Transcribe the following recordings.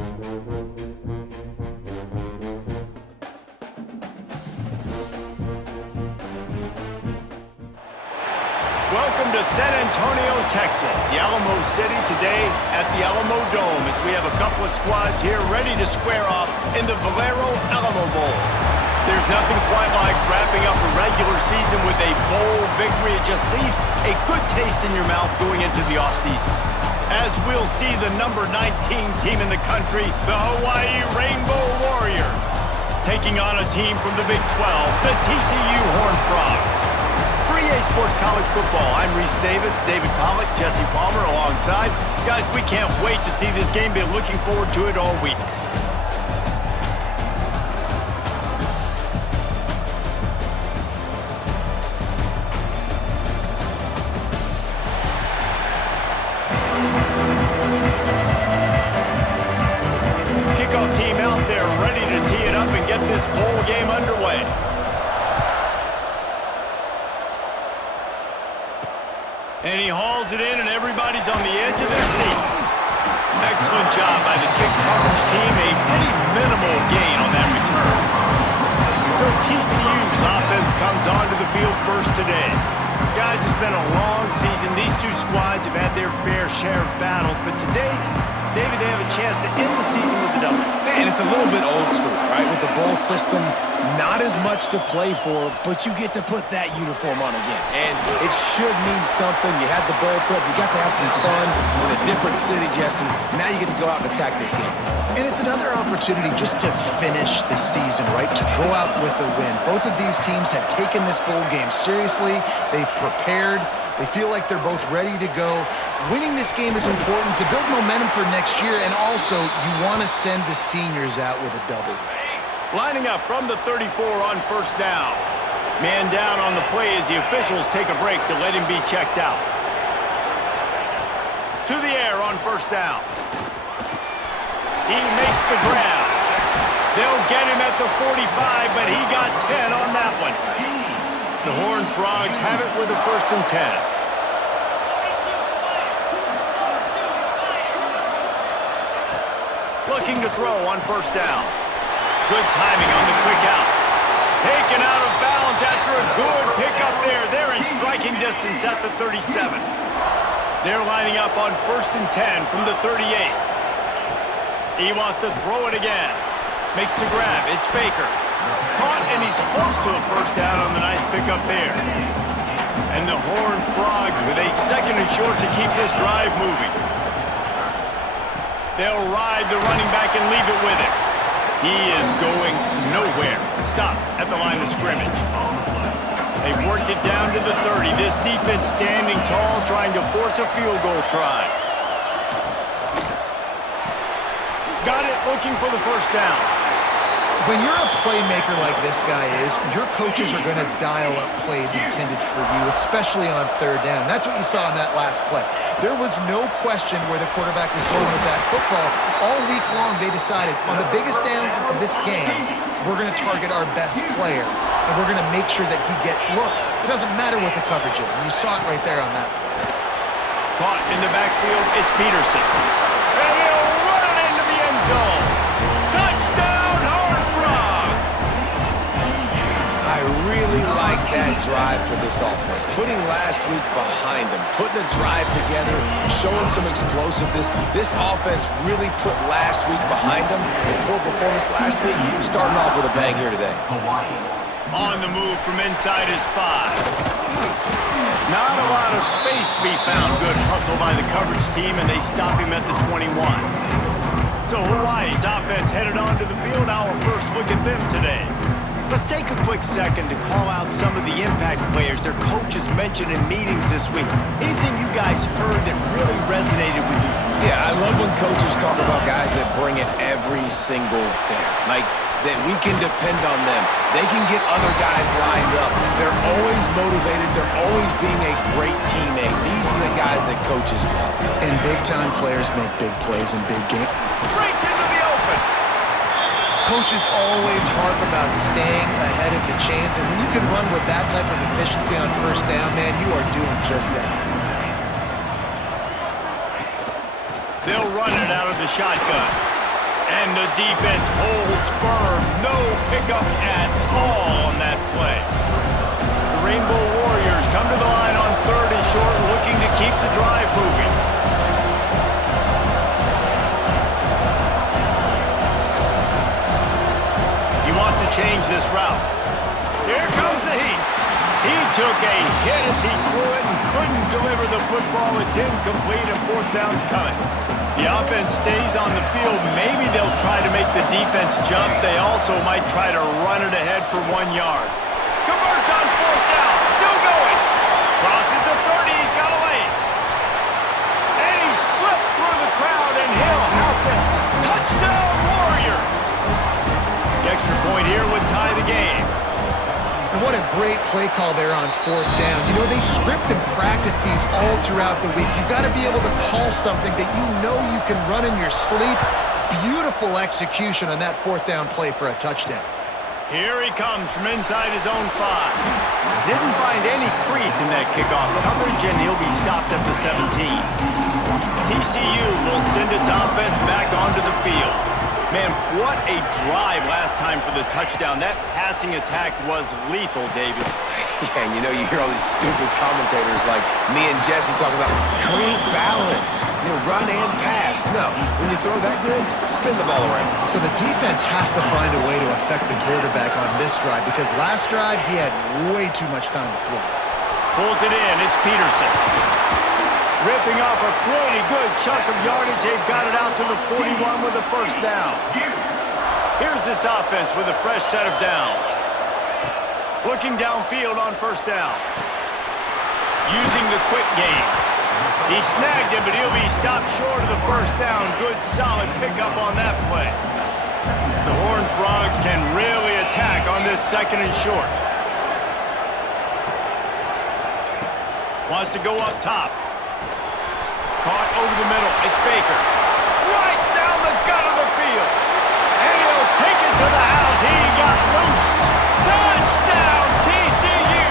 Welcome to San Antonio, Texas, the Alamo City today at the Alamo Dome as we have a couple of squads here ready to square off in the Valero Alamo Bowl. There's nothing quite like wrapping up a regular season with a bowl victory. It just leaves a good taste in your mouth going into the offseason. As we'll see the number 19 team in the country, the Hawaii Rainbow Warriors, taking on a team from the Big 12, the TCU Horned Frogs. For EA Sports College Football, I'm Reese Davis, David Pollack, Jesse Palmer alongside. Guys, we can't wait to see this game. Been looking forward to it all week. Kickoff team out there ready to tee it up and get this bowl game underway. And he hauls it in, and everybody's on the edge of their seats. Excellent job by the kick coverage team. A pretty minimal gain on that return. So TCU's offense comes onto the field first today. Guys, it's been a long season. These two squads have had their fair share of battles, but today, David, they have a chance to end the season with a W. And it's a little bit old school, right? With the bowl system, not as much to play for, but you get to put that uniform on again. And it should mean something. You had the bowl prep. You got to have some fun in a different city, Jesse. Now you get to go out and attack this game. And it's another opportunity just to finish the season, right? To go out with a win. Both of these teams have taken this bowl game seriously. They've prepared. They feel like they're both ready to go. Winning this game is important to build momentum for next year, and also you want to send the seniors out with a W. Lining up from the 34 on first down. Man down on the play as the officials take a break to let him be checked out. To the air on first down. He makes the grab. They'll get him at the 45, but he got 10 on that one. The Horned Frogs have it with a 1st and 10. Looking to throw on first down. Good timing on the quick out. Taken out of bounds after a good pickup there. They're in striking distance at the 37. They're lining up on 1st and 10 from the 38. He wants to throw it again. Makes the grab. It's Baker. Caught, and he's close to a 1st down on the nice pickup there. And the Horned Frogs with a 2nd and short to keep this drive moving. They'll ride the running back and leave it with him. He is going nowhere. Stopped at the line of scrimmage. They've worked it down to the 30. This defense standing tall, trying to force a field goal try. Got it, looking for the 1st down. When you're a playmaker like this guy is, your coaches are going to dial up plays intended for you, especially on 3rd down. That's what you saw in that last play. There was no question where the quarterback was going with that football. All week long, they decided, on the biggest downs of this game, we're going to target our best player, and we're going to make sure that he gets looks. It doesn't matter what the coverage is, and you saw it right there on that play. Caught in the backfield, it's Peterson. And he'll run it into the end zone. Touchdown, Horned Frogs! I really like that drive for this offense. Putting last week behind them, putting a drive together, showing some explosiveness. This offense really put last week behind them. A poor performance last week, starting off with a bang here today. On the move from inside his 5. Not a lot of space to be found. Good hustle by the coverage team, and they stop him at the 21. So Hawaii's offense headed onto the field. Our first look at them today. Let's take a quick second to call out some of the impact players their coaches mentioned in meetings this week. Anything you guys heard that really resonated with you? Yeah, I love when coaches talk about guys that bring it every single day. Like, that we can depend on them. They can get other guys lined up. They're always motivated. They're always being a great teammate. These are the guys that coaches love. And big-time players make big plays in big games. Breaks into the open. Coaches always harp about staying ahead of the chains, and when you can run with that type of efficiency on 1st down, man, you are doing just that. They'll run it out of the shotgun. And the defense holds firm. No pickup at all on that play. The Rainbow Warriors come to the line on 3rd and short, looking to keep the drive moving. He wants to change this route. Here comes the heat. He took a hit as he threw it and couldn't deliver the football. It's incomplete and 4th down's coming. The offense stays on the field. Maybe they'll try to make the defense jump. They also might try to run it ahead for 1 yard. Converts on 4th down. Still going. Crosses the 30. He's got a lane. And he slipped through the crowd and he'll house it. Touchdown Warriors. The extra point here would tie the game. And what a great play call there on 4th down. You know, they script and practice these all throughout the week. You've got to be able to call something that you know you can run in your sleep. Beautiful execution on that 4th down play for a touchdown. Here he comes from inside his own 5. Didn't find any crease in that kickoff coverage, and he'll be stopped at the 17. TCU will send its offense back onto the field. Man, what a drive last time for the touchdown. That passing attack was lethal, David. Yeah, and you know, you hear all these stupid commentators like me and Jesse talking about create balance, run and pass. No, when you throw that good, spin the ball around. So the defense has to find a way to affect the quarterback on this drive because last drive he had way too much time to throw. Pulls it in. It's Peterson. Ripping off a pretty good chunk of yardage. They've got it out to the 41 with a 1st down. Here's this offense with a fresh set of downs. Looking downfield on 1st down. Using the quick game. He snagged it, but he'll be stopped short of the 1st down. Good, solid pickup on that play. The Horned Frogs can really attack on this 2nd and short. Wants to go up top. Caught over the middle. It's Baker. Right down the gut of the field. And he'll take it to the house. He got loose. Touchdown, TCU.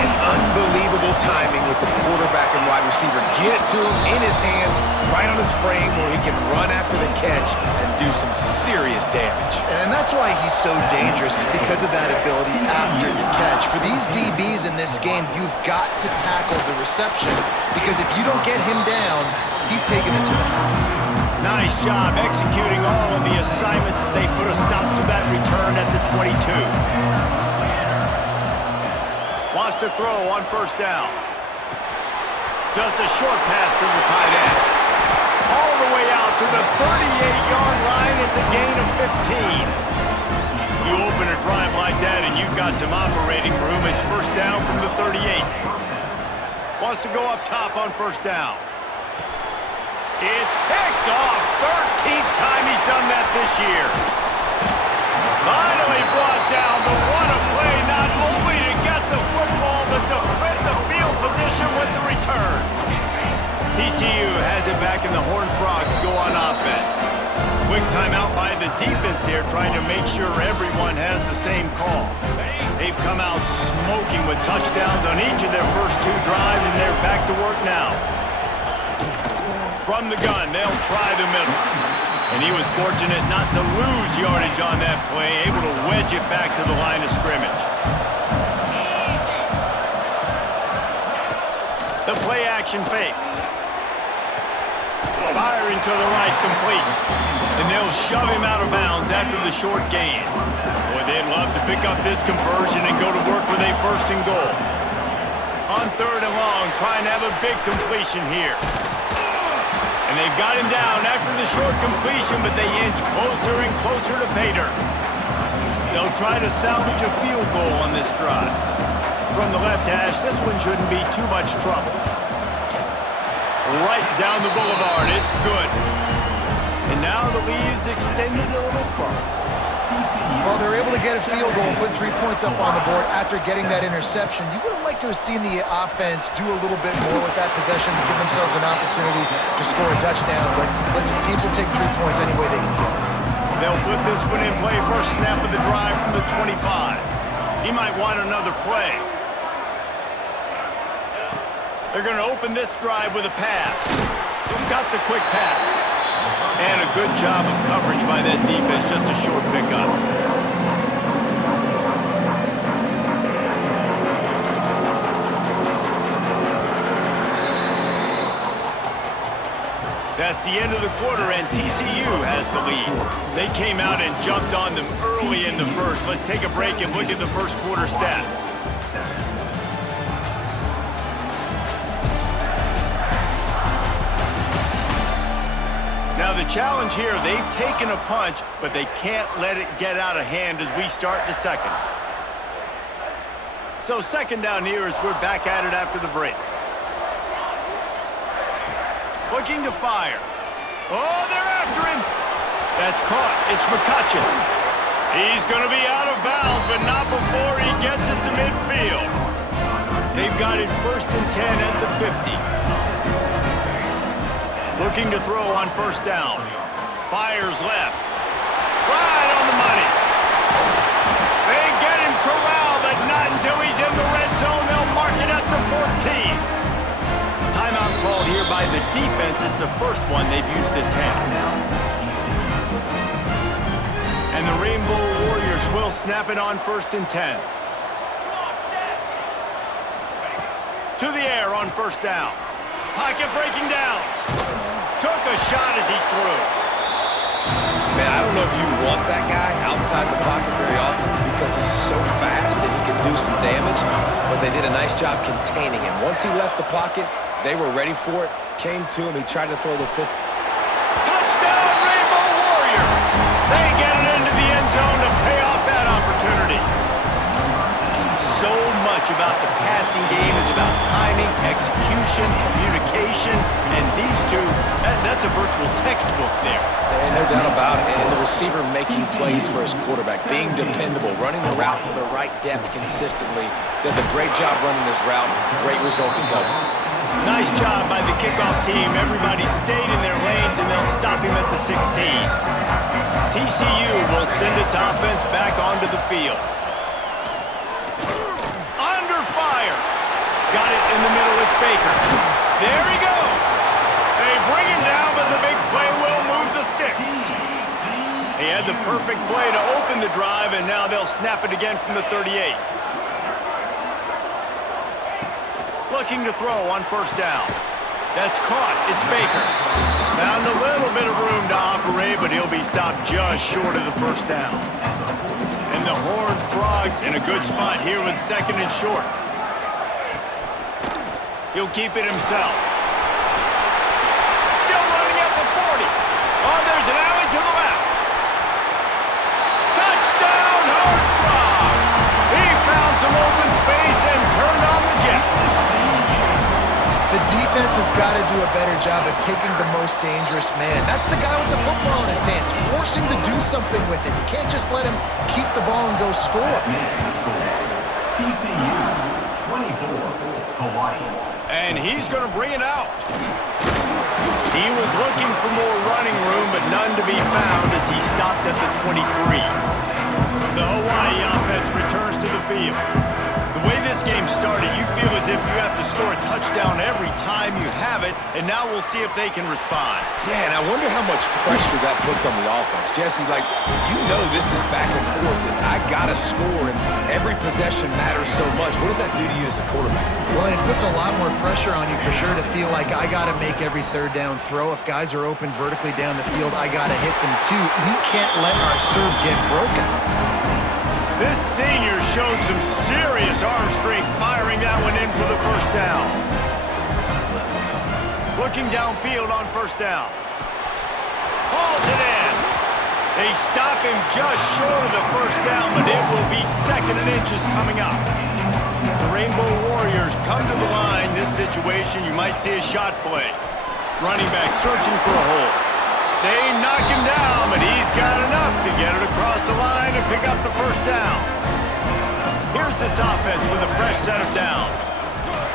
And unbelievable timing with the quarterback and wide receiver. Get it to him in his hands, right on his frame where he can run after the catch and do some serious damage. And that's why he's so dangerous, because of that ability after the catch. For these DBs in this game, you've got to tackle the reception because if you don't get him down, he's taking it to the house. Nice job executing all of the assignments as they put a stop to that return at the 22. Wants to throw on 1st down. Just a short pass to the tight end. All the way out to the 38-yard line. It's a gain of 15. You open a drive like that and you've got some operating room. It's 1st down from the 38. Wants to go up top on 1st down. It's picked off. 13th time he's done that this year. Finally brought down, but what a play, not only to get the football, but to flip the field position with the return. TCU has it back and the Horned Frogs go on offense. Quick timeout by the defense here, trying to make sure everyone has the same call. They've come out smoking with touchdowns on each of their first 2 drives, and they're back to work now. From the gun, they'll try the middle. And he was fortunate not to lose yardage on that play, able to wedge it back to the line of scrimmage. The play action fake. Firing to the right, complete. And they'll shove him out of bounds after the short gain. Boy, they'd love to pick up this conversion and go to work with a 1st and goal. On 3rd and long, trying to have a big completion here. And they've got him down after the short completion, but they inch closer and closer to pay dirt. They'll try to salvage a field goal on this drive. From the left hash, this one shouldn't be too much trouble. Right down the boulevard, it's good. And now the lead's extended a little further. Well, they're able to get a field goal and put 3 points up on the board after getting that interception. You would have liked to have seen the offense do a little bit more with that possession to give themselves an opportunity to score a touchdown. But listen, teams will take 3 points any way they can get. They'll put this one in play. First snap of the drive from the 25. He might want another play. They're going to open this drive with a pass. Got the quick pass. And a good job of coverage by that defense, just a short pickup. That's the end of the quarter, and TCU has the lead. They came out and jumped on them early in the first. Let's take a break and look at the first quarter stats. Now the challenge here, they've taken a punch, but they can't let it get out of hand as we start the second. So second down here as we're back at it after the break. Looking to fire. Oh, they're after him. That's caught. It's McCutcheon. He's going to be out of bounds, but not before he gets it to midfield. They've got it 1st and 10 at the 50. Looking to throw on first down. Fires left. Right on the money. They get him corralled, but not until he's in the red zone. They'll mark it at the 14. Timeout called here by the defense. It's the first one they've used this half. And the Rainbow Warriors will snap it on 1st and 10. To the air on first down. Pocket breaking down. Took a shot as he threw. Man, I don't know if you want that guy outside the pocket very often because he's so fast that he can do some damage, but they did a nice job containing him. Once he left the pocket, they were ready for it, came to him, he tried to throw the foot. Touchdown, Rainbow Warriors! They get it into the end zone to pay off that opportunity. So much about the passing game is about timing, execution, communication, and these two, that's a virtual textbook there. And no doubt about it. And the receiver making plays for his quarterback, being dependable, running the route to the right depth consistently. Does a great job running this route. Great result because of it. Nice job by the kickoff team. Everybody stayed in their lanes, and they'll stop him at the 16. TCU will send its offense back onto the field. Under fire. Got it in the middle. It's Baker. There he goes. They bring him down, but the big play will move the sticks. He had the perfect play to open the drive, and now they'll snap it again from the 38. Looking to throw on first down. That's caught. It's Baker. Found a little bit of room to operate, but he'll be stopped just short of the first down. And the Horned Frogs in a good spot here with 2nd and short. He'll keep it himself. Still running at the 40. Oh, there's an alley to the left. Touchdown, Horned Frogs! He found some open space and turned on the Jets. The defense has got to do a better job of taking the most dangerous man. That's the guy with the football in his hands. Force him to do something with it. You can't just let him keep the ball and go score. TCU 24, Hawaii. And he's going to bring it out. He was looking for more running room, but none to be found as he stopped at the 23. The Hawaii offense returns to the field. The way this game started, you feel as if you have to score a touchdown every time you have it, and now we'll see if they can respond. Yeah, and I wonder how much pressure that puts on the offense. Jesse, like, you know this is back and forth, and I got to score, and every possession matters so much. What does that do to you as a quarterback? Well, it puts a lot more pressure on you for sure to feel like I got to make every third down throw. If guys are open vertically down the field, I got to hit them too. We can't let our serve get broken. This senior showed some serious arm strength firing that one in for the first down. Looking downfield on first down. Hauls it in. They stop him just short of the first down, but it will be 2nd and inches coming up. The Rainbow Warriors come to the line. This situation, you might see a shot play. Running back searching for a hole. They knock him down, but he's got enough to get it across the line and pick up the first down. Here's this offense with a fresh set of downs.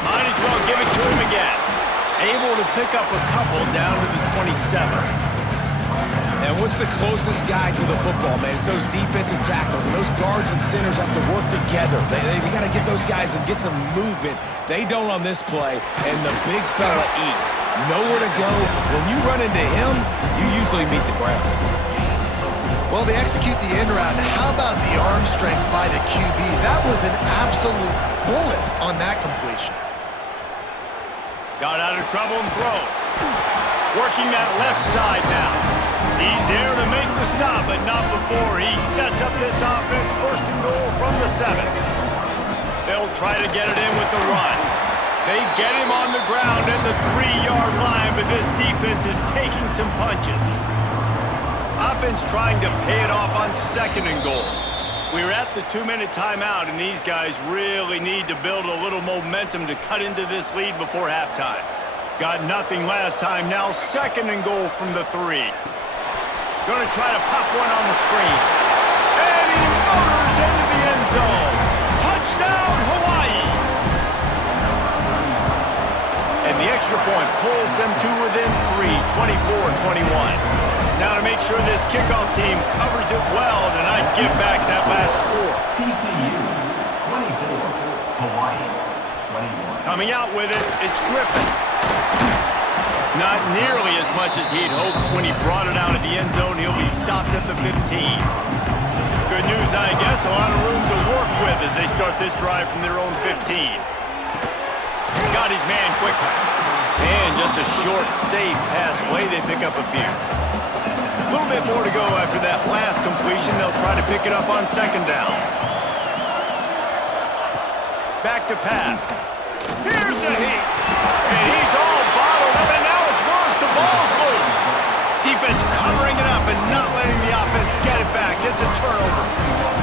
Might as well give it to him again. Able to pick up a couple down to the 27. And Yeah, and what's the closest guy to the football, man? It's those defensive tackles, and those guards and centers have to work together. They got to get those guys and get some movement. They don't on this play, and the big fella eats. Nowhere to go. When you run into him, you usually meet the ground. Well, they execute the end route. How about the arm strength by the QB? That was an absolute bullet on that completion. Got out of trouble and throws. Working that left side now. He's there to make the stop, but not before he sets up this offense first and goal from the 7. They'll try to get it in with the run. They get him on the ground at the 3-yard line, but this defense is taking some punches. Offense trying to pay it off on 2nd and goal. We're at the 2-minute timeout, and these guys really need to build a little momentum to cut into this lead before halftime. Got nothing last time. Now 2nd and goal from the 3. Going to try to pop one on the screen. And he motors into the end zone. Touchdown, Hawaii! And the extra point pulls them to within 3, 24-21. Now to make sure this kickoff team covers it well to not give back that last score. TCU 24, Hawaii 21. Coming out with it, it's Griffin. Not nearly as much as he'd hoped when he brought it out of the end zone. He'll be stopped at the 15. Good news, I guess. A lot of room to work with as they start this drive from their own 15. Got his man quickly. And just a short, safe pass play. They pick up a few. A little bit more to go after that last completion. They'll try to pick it up on 2nd down. Back to pass. Here's a heat. And he's all bottled up, and now it's worse. The ball's loose. Defense covering it up and not letting the offense get it back. It's a turnover.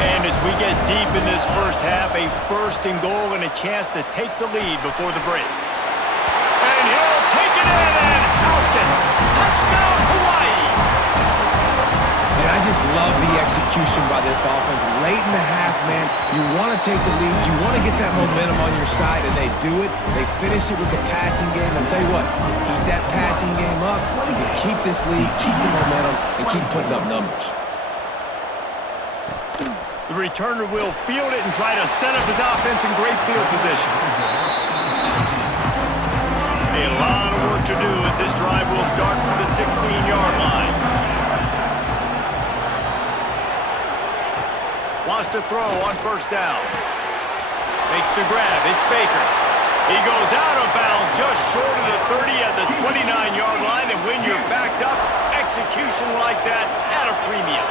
And as we get deep in this first half, a 1st and goal and a chance to take the lead before the break. And he'll take it in and house it. Touchdown, Hawaii! I just love the execution by this offense. Late in the half, man, you want to take the lead. You want to get that momentum on your side, and they do it. They finish it with the passing game. I'll tell you what, keep that passing game up. You can keep this lead, keep the momentum, and keep putting up numbers. The returner will field it and try to set up his offense in great field position. A lot of work to do as this drive will start from the 16-yard line. Wants to throw on 1st down. Makes the grab. It's Baker. He goes out of bounds just short of the 30 at the 29-yard line, and when you're backed up, execution like that at a premium.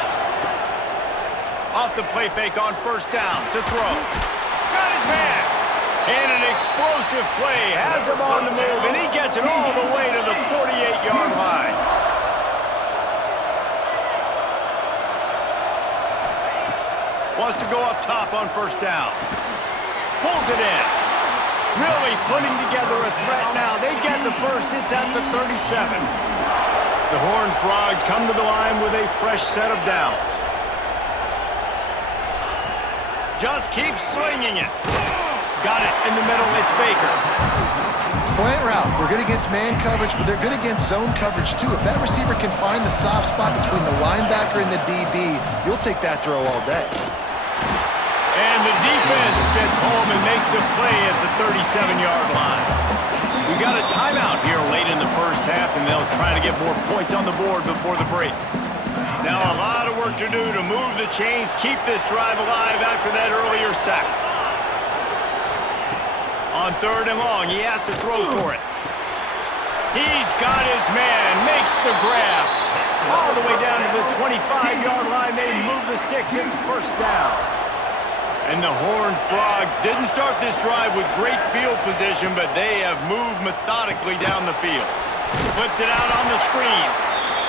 Off the play fake on 1st down to throw. Got his man. And an explosive play has him on the move, and he gets it all the way to the 48-yard line. Wants to go up top on 1st down. Pulls it in. Really putting together a threat now. They get the first. It's at the 37. The Horned Frogs come to the line with a fresh set of downs. Just keep slinging it. Got it in the middle. It's Baker. Slant routes, they're good against man coverage, but they're good against zone coverage too. If that receiver can find the soft spot between the linebacker and the DB, you'll take that throw all day. And the defense gets home and makes a play at the 37-yard line. We got a timeout here late in the first half, and they'll try to get more points on the board before the break. Now a lot of work to do to move the chains, keep this drive alive after that earlier sack. On 3rd and long, he has to throw for it. He's got his man, makes the grab. All the way down to the 25-yard line, they move the sticks. It's 1st down. And the Horned Frogs didn't start this drive with great field position, but they have moved methodically down the field. Flips it out on the screen.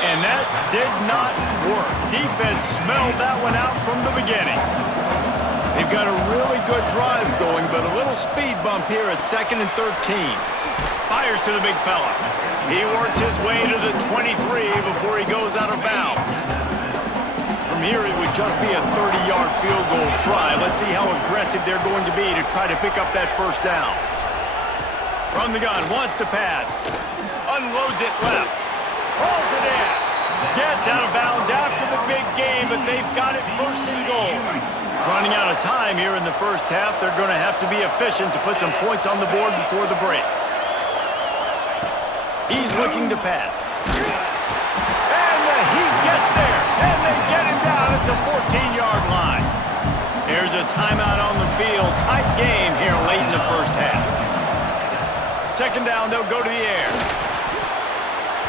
And that did not work. Defense smelled that one out from the beginning. They've got a really good drive going, but a little speed bump here at 2nd and 13. Fires to the big fella. He works his way to the 23 before he goes out of bounds. From here, it would just be a 30-yard field goal try. Let's see how aggressive they're going to be to try to pick up that 1st down. From the gun, wants to pass. Unloads it left. Rolls it in. Gets out of bounds they've got it first and goal. Running out of time here in the first half. They're going to have to be efficient to put some points on the board before the break. He's looking to pass. And he gets there. And they get him down at the 14-yard line. There's a timeout on the field. Tight game here late in the first half. Second down, they'll go to the air.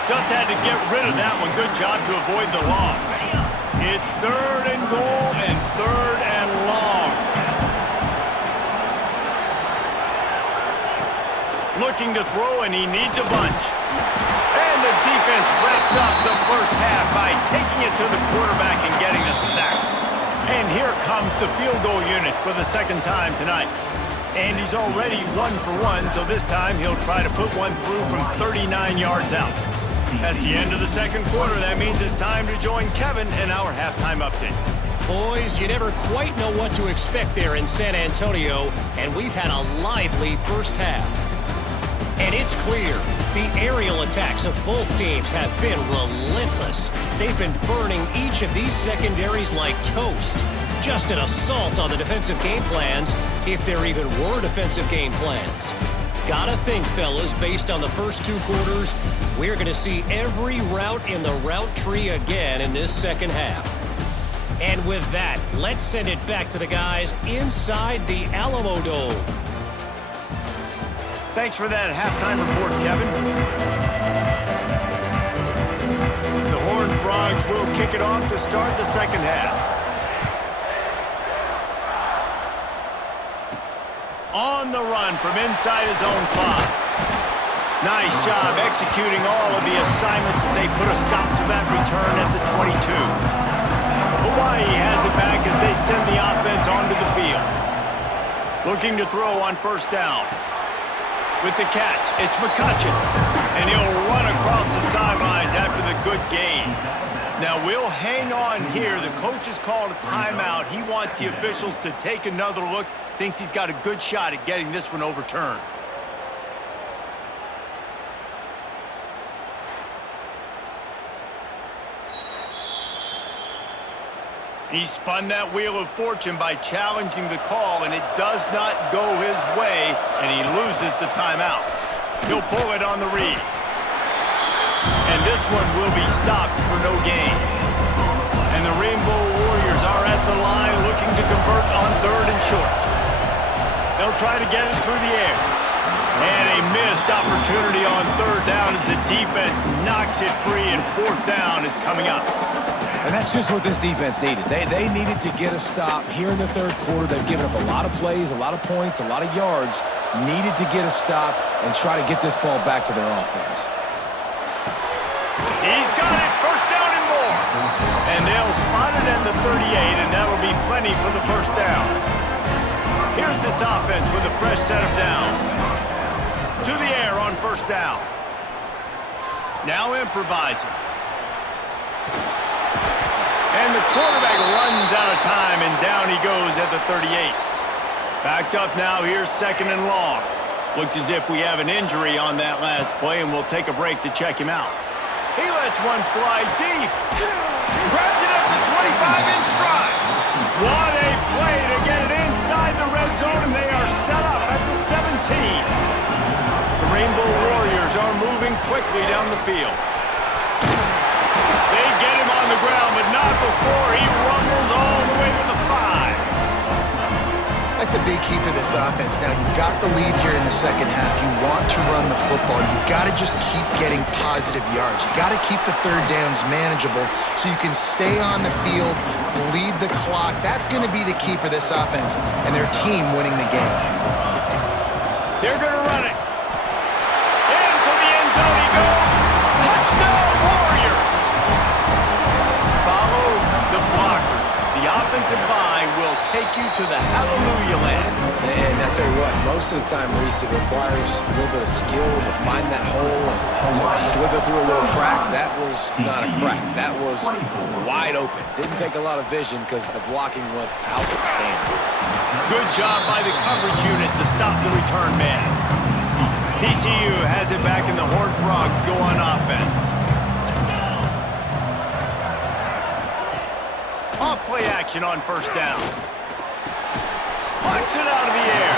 Just had to get rid of that one. Good job to avoid the loss. It's third and goal and third and long. Looking to throw, and he needs a bunch. And the defense wraps up the first half by taking it to the quarterback and getting a sack. And here comes the field goal unit for the second time tonight. And he's already 1 for 1, so this time he'll try to put one through from 39 yards out. That's the end of the second quarter. That means it's time to join Kevin in our halftime update. Boys, you never quite know what to expect there in San Antonio, and we've had a lively first half. And it's clear, the aerial attacks of both teams have been relentless. They've been burning each of these secondaries like toast. Just an assault on the defensive game plans, if there even were defensive game plans. Gotta think, fellas, based on the first 2 quarters, we're going to see every route in the route tree again in this second half. And with that, let's send it back to the guys inside the Alamo Dome. Thanks for that halftime report, Kevin. The Horned Frogs will kick it off to start the second half. On the run from inside his own 5. Nice job executing all of the assignments as they put a stop to that return at the 22. Hawaii has it back as they send the offense onto the field. Looking to throw on first down. With the catch, it's McCutcheon. And he'll run across the sidelines after the good gain. Now we'll hang on here. The coach has called a timeout. He wants the officials to take another look. Thinks he's got a good shot at getting this one overturned. He spun that wheel of fortune by challenging the call, and it does not go his way, and he loses the timeout. He'll pull it on the read. And this one will be stopped for no gain. And the Rainbow Warriors are at the line looking to convert on third and short. They'll try to get it through the air. And a missed opportunity on third down as the defense knocks it free, and fourth down is coming up. And that's just what this defense needed. They needed to get a stop here in the third quarter. They've given up a lot of plays, a lot of points, a lot of yards. Needed to get a stop and try to get this ball back to their offense. He's got it, first down and more. And they'll spot it at the 38, and that'll be plenty for the first down. Here's this offense with a fresh set of downs. To the air on first down. Now improvising. And the quarterback runs out of time, and down he goes at the 38. Backed up now, here's second and long. Looks as if we have an injury on that last play, and we'll take a break to check him out. He lets one fly deep. Grabs it at the 25 in stride. What a play to get it inside the red zone, and they are set up at the 17. The Rainbow Warriors are moving quickly down the field. They get him on the ground, but not before he rumbles all the way to the 5. That's a big key for this offense. Now, you've got the lead here in the second half. You want to run the football. You've got to just keep getting positive yards. You've got to keep the third downs manageable so you can stay on the field, bleed the clock. That's going to be the key for this offense and their team winning the game. They're going to run it. Into the end zone he goes. Touchdown, Warriors! Follow the blockers. The offensive line will take you to the Hallelujah land. And I tell you what, most of the time, Reese, it requires a little bit of skill to find that hole and slither through a little crack. That was not a crack. That was wide open. Didn't take a lot of vision because the blocking was outstanding. Good job by the coverage unit to stop the return man. TCU has it back, and the Horned Frogs go on offense. off play action on first down. Pucks it out of the air.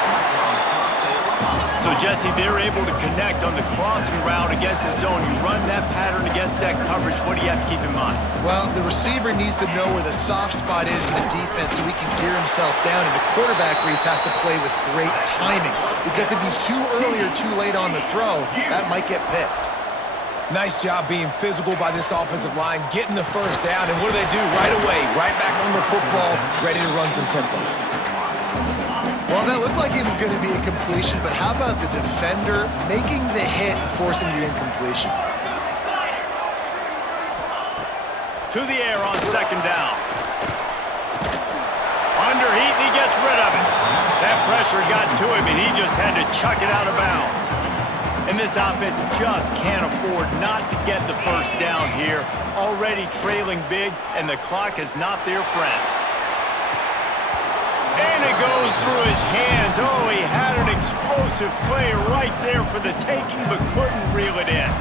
So, Jesse, they're able to connect on the crossing route against the zone. You run that pattern against that coverage. What do you have to keep in mind? Well, the receiver needs to know where the soft spot is in the defense so he can gear himself down. And the quarterback, Reese, has to play with great timing. Because if he's too early or too late on the throw, that might get picked. Nice job being physical by this offensive line, getting the first down. And what do? Right away, right back on the football, ready to run some tempo. Well, that looked like it was going to be a completion, but how about the defender making the hit and forcing the incompletion? To the air on second down. Under heat, and he gets rid of it. That pressure got to him, and he just had to chuck it out of bounds. And this offense just can't afford not to get the first down here. Already trailing big, and the clock is not their friend. And it goes through his hands. Oh, he had an explosive play right there for the taking, but couldn't reel it in.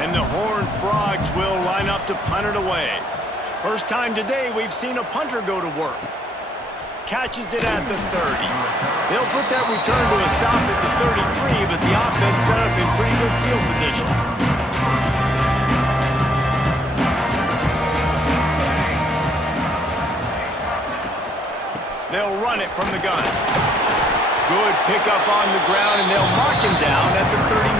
And the Horned Frogs will line up to punt it away. First time today we've seen a punter go to work. Catches it at the 30. They'll put that return to a stop at the 33, but the offense set up in pretty good field position. They'll run it from the gun. Good pickup on the ground, and they'll mark him down at the 39.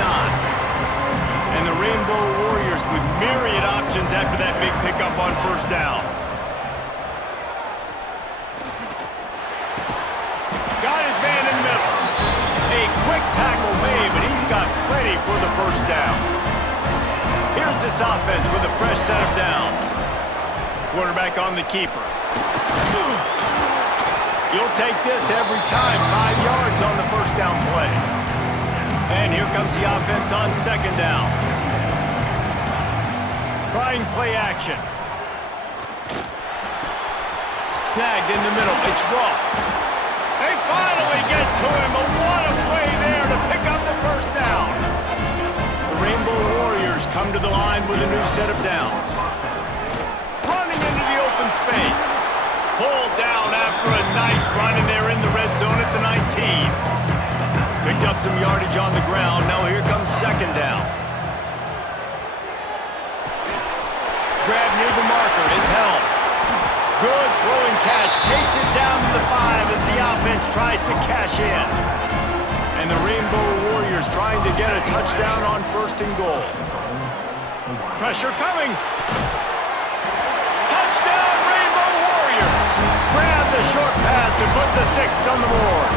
And the Rainbow Warriors with myriad options after that big pickup on first down. Got his man in the middle. A quick tackle made, but he's got plenty for the first down. Here's this offense with a fresh set of downs. Quarterback on the keeper. You'll take this every time. 5 yards on the first down play. And here comes the offense on second down. Trying play action. Snagged in the middle. It's Ross. They finally get to him. But what a play there to pick up the first down. The Rainbow Warriors come to the line with a new set of downs. Running into the open space. Pulled down after a nice run, and they're in the red zone at the 19. Picked up some yardage on the ground. Now here comes second down. Grab near the marker is held. Good throw and catch. Takes it down to the 5 as the offense tries to cash in. And the Rainbow Warriors trying to get a touchdown on first and goal. Pressure coming. Grab the short pass to put the 6 on the board.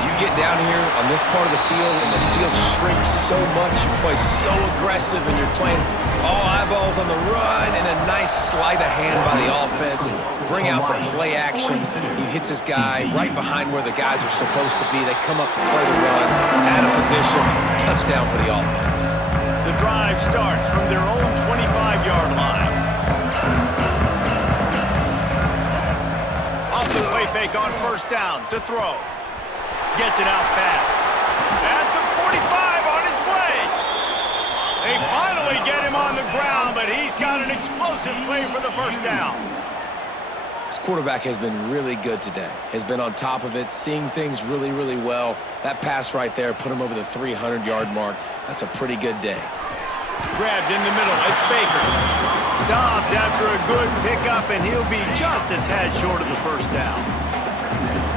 You get down here on this part of the field, and the field shrinks so much. You play so aggressive, and you're playing all eyeballs on the run, and a nice sleight of hand by the offense. Bring out the play action. He hits his guy right behind where the guys are supposed to be. They come up to play the run, out of position, touchdown for the offense. The drive starts from their own 25-yard line. Off the play fake on first down to throw. Gets it out fast. At the 45 on his way. They finally get him on the ground, but he's got an explosive play for the first down. This quarterback has been really good today. Has been on top of it, seeing things really, really well. That pass right there put him over the 300-yard mark. That's a pretty good day. Grabbed in the middle. It's Baker. Stopped after a good pickup, and he'll be just a tad short of the first down.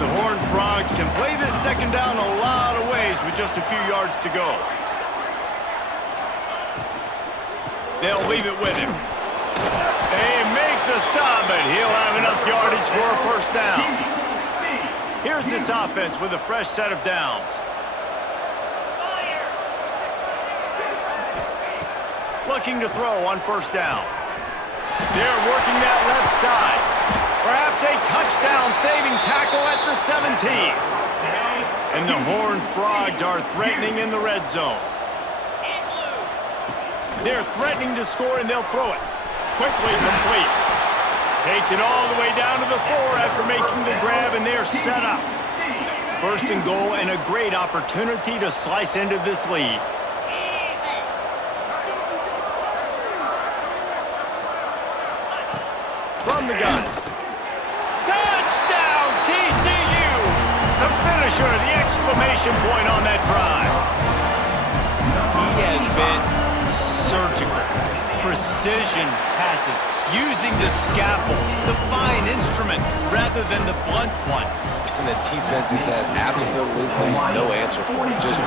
The Horned Frogs can play this second down a lot of ways with just a few yards to go. They'll leave it with him. They make the stop, but he'll have enough yardage for a first down. Here's this offense with a fresh set of downs. Looking to throw on first down. They're working that left side. Perhaps a touchdown-saving tackle at the 17. And the Horned Frogs are threatening in the red zone. They're threatening to score, and they'll throw it. Quickly complete. Takes it all the way down to the 4 after making the grab, and they're set up. First and goal, and a great opportunity to slice into this lead. from the gun. Touchdown, TCU! The finisher, the exclamation point on that drive. He has been surgical. Precision passes, using the scalpel, the fine instrument, rather than the blunt one. And the defense has had absolutely no answer for him. Just,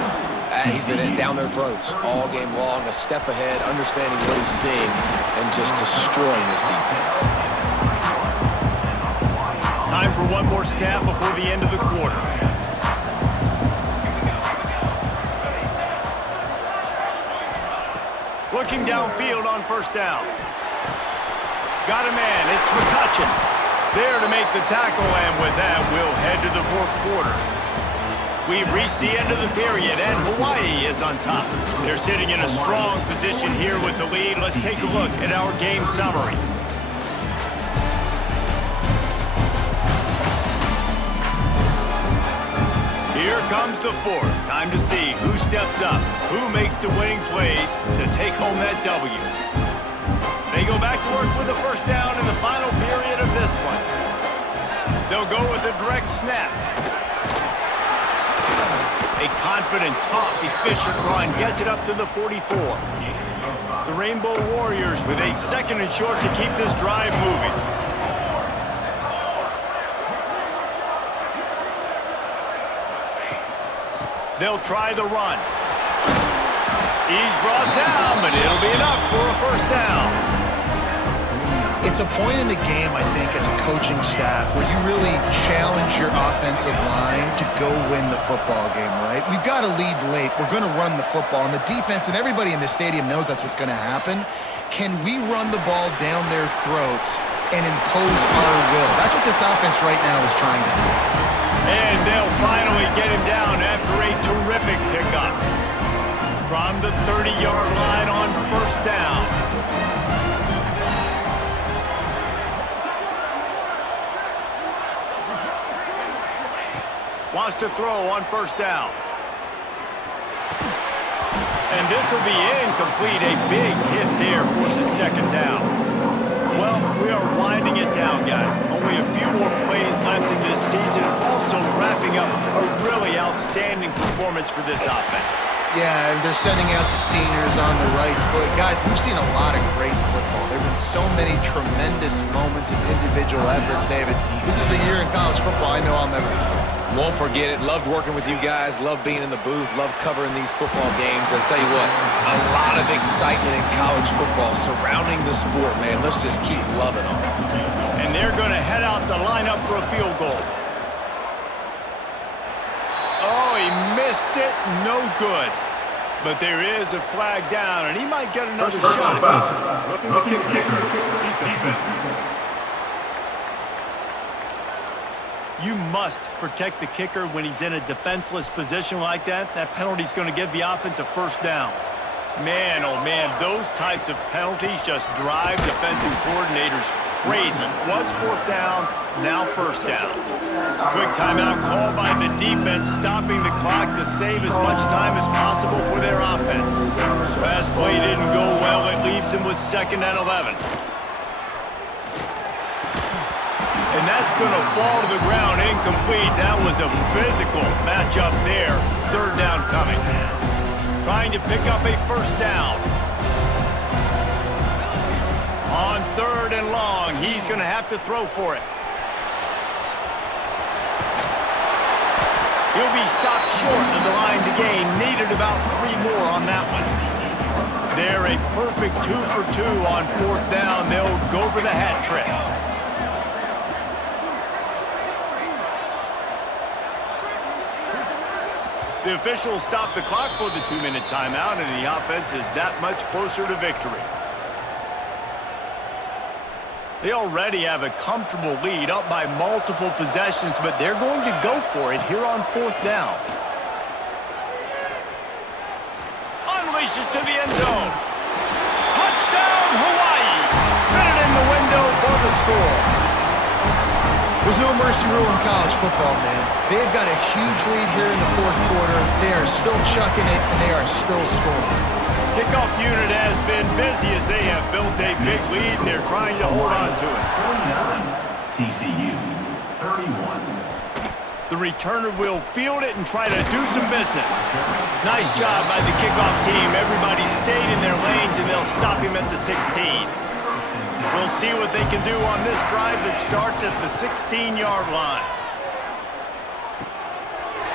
he's been down their throats all game long, a step ahead, understanding what he's seeing, and just destroying this defense. Time for one more snap before the end of the quarter. Looking downfield on first down. Got a man, it's McCutcheon. There to make the tackle, and with that, we'll head to the fourth quarter. We've reached the end of the period, and Hawaii is on top. They're sitting in a strong position here with the lead. Let's take a look at our game summary. Here comes the fourth. Time to see who steps up, who makes the winning plays to take home that W. They go back to work with the first down in the final period of this one. They'll go with a direct snap. A confident, tough, efficient run gets it up to the 44. The Rainbow Warriors with a second and short to keep this drive moving. They'll try the run. He's brought down, but it'll be enough for a first down. It's a point in the game, I think, as a coaching staff where you really challenge your offensive line to go win the football game, right? We've got to lead late. We're going to run the football. And the defense and everybody in the stadium knows that's what's going to happen. Can we run the ball down their throats and impose our will? That's what this offense right now is trying to do. And they'll finally get him down after a terrific pickup. From the 30-yard line on first down. Wants to throw on first down. And this will be incomplete. A big hit there forces second down. Well, we are winding it down, guys. Only a few more plays left in this season. Also wrapping up a really outstanding performance for this offense. Yeah, and they're sending out the seniors on the right foot. Guys, we've seen a lot of great football. There have been so many tremendous moments and individual efforts, David. This is a year in college football I know I'll never forget. Won't forget it. Loved working with you guys. Loved being in the booth. Loved covering these football games. And I'll tell you what, a lot of excitement in college football surrounding the sport, man. Let's just keep loving on it. And they're going to head out to line up for a field goal. Oh, he missed it. No good. But there is a flag down, and he might get another shot at this one. Looking kicker, defense. You must protect the kicker when he's in a defenseless position like that. That penalty's going to give the offense a first down. Man, oh man, those types of penalties just drive defensive coordinators crazy. Was fourth down, now first down. Quick timeout called by the defense, stopping the clock to save as much time as possible for their offense. Last play didn't go well. It leaves them with 2nd and 11. And that's going to fall to the ground incomplete. That was a physical matchup there. 3rd down coming. Trying to pick up a first down. On 3rd and long, he's going to have to throw for it. He'll be stopped short of the line to gain. Needed about 3 more on that one. They're a perfect 2 for 2 on 4th down. They'll go for the hat trick. The officials stop the clock for the 2-minute timeout, and the offense is that much closer to victory. They already have a comfortable lead, up by multiple possessions, but they're going to go for it here on 4th down. Unleashes to the end zone. Touchdown, Hawaii! Fitted in the window for the score. There's no mercy rule in college football, man. They've got a huge lead here in the 4th quarter. They are still chucking it, and they are still scoring. Kickoff unit has been busy as they have built a big lead, and they're trying to hold on to it. 49, TCU, 31. The returner will field it and try to do some business. Nice job by the kickoff team. Everybody stayed in their lanes, and they'll stop him at the 16. We'll see what they can do on this drive that starts at the 16-yard line.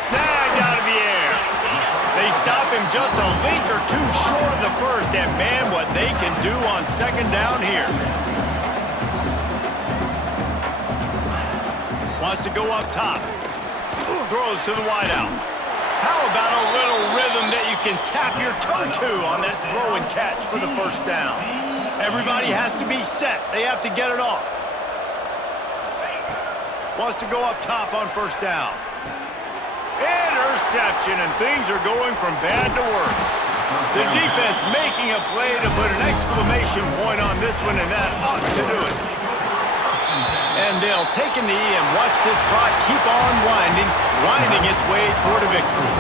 Snagged out of the air. They stop him just a leak or two short of the first, and man, what they can do on second down here. Wants to go up top. Throws to the wideout. How about a little rhythm that you can tap your toe to on that throw and catch for the first down? Everybody has to be set. They have to get it off. Wants to go up top on first down. Interception, and things are going from bad to worse. The defense making a play to put an exclamation point on this one, and that ought to do it. And they'll take a knee and watch this clock keep on winding its way toward a victory.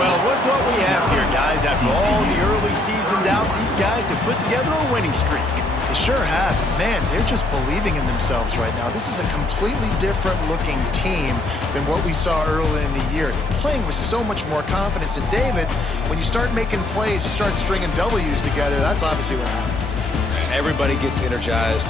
Well, look what we have here, guys. After all the early season doubts, these guys have put together a winning streak. They sure have. Man, they're just believing in themselves right now. This is a completely different looking team than what we saw early in the year. They're playing with so much more confidence. And David, when you start making plays, you start stringing W's together, that's obviously what happens. Everybody gets energized.